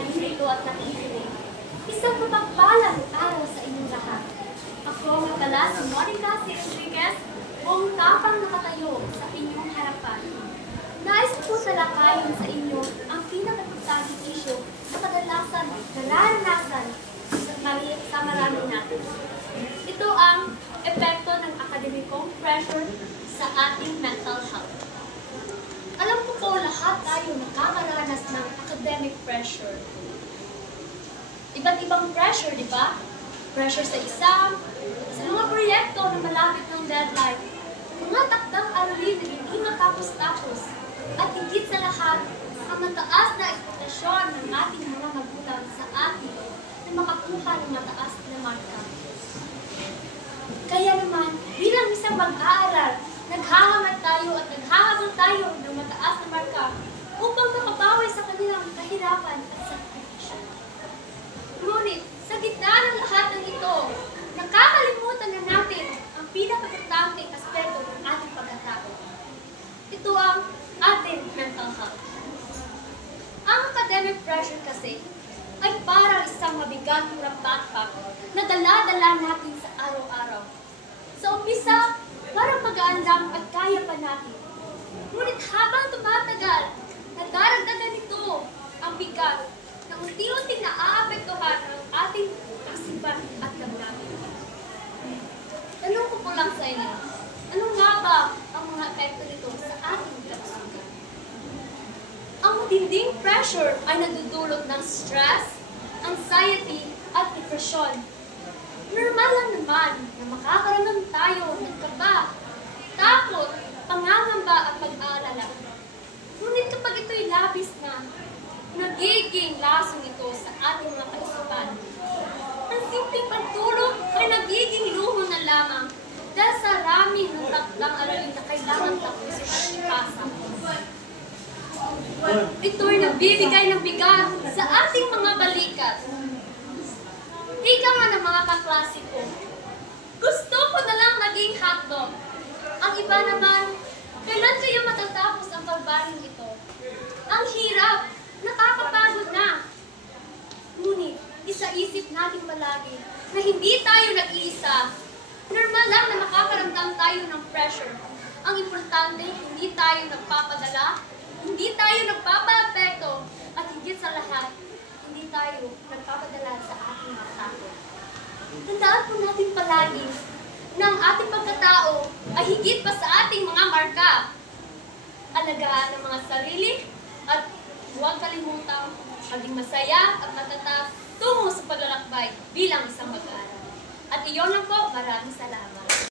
naririto at nakikinig. Isang mapagpalang araw sa inyong lahat. Ako nga pala si Monica C. Enriquez, buong tapang nakatayo sa inyong harapan. Nais ko talakayin sa inyo ang pinakapagtaging issue na kadalasan nararanasan sa marami natin. Ito ang epekto ng akademikong pressure sa ating mental health. Alam ko po lahat tayo nakakaranas ng academic pressure. Iba't ibang pressure, di ba? Pressure sa exam, sa mga proyekto na malapit ng deadline, mga takdang aralin na hindi matapos-tapos, at higit sa lahat, ang mataas na ekspektasyon ng ating mga magulang sa atin na makakuha ng mataas na marka. Kaya naman, bilang isang mag-aaral, naghahamad tayo at naghahabol tayo ng mataas na marka upang makabawi sa kanilang kahirapan at sakripisyo. Ngunit, sa gitna ng lahat ng ito, nakakalimutan na natin ang pinaka-importanteng aspeto ng ating pagkatao. Ito ang ating mental health. Ang academic pressure kasi ay parang isang mabigat na backpack na dala-dala natin sa araw-araw. Sa umpisa, parang magaan lang at kaya pa natin. Ngunit habang tumatagal, nadaragdagan nito ang bigat na unti-unting naaapektuhan ang ating kaisipan at damdamin. Tanong ko po lang sa inyo, ano nga ba ang mga epekto nito sa ating kaisipan? Ang matinding pressure ay nagdudulot ng stress, anxiety, at depression. Normal lang naman na makakaramdam tayo ng kaba, takot, pangangamba at pag-aalala. Ngunit kapag ito'y labis na, nagiging lasong ito sa ating mga kaisipan. Ang simpleng pagtulog ay nagiging luho na lamang dahil sa rami ng takdang aralin na kailangan tapusin at ipasa. Ito'y nagbibigay ng bigat sa ating mga balikat. Ika nga ng mga kaklase ko, gusto ko na lang maging hotdog. Ang iba naman, kailan kayo matatapos ang kalbaring ito? Ang hirap, nakakapagod na. Ngunit, isa-isip natin palagi na hindi tayo nag-iisa. Normal lang na makakaramdam tayo ng pressure. Ang importante, hindi tayo nagpapadala, hindi tayo nagpapa-apekto, at higit sa lahat, hindi tayo nagpapadala sa ating mga takot. Tandaan po natin palagi na ang ating pagkatao ay higit pa sa ating mga marka. Alagaan ang mga sarili at huwag kalimutang maging masaya at matatag tungo sa paglalakbay bilang isang mag-aaral. At iyon lang po, maraming salamat.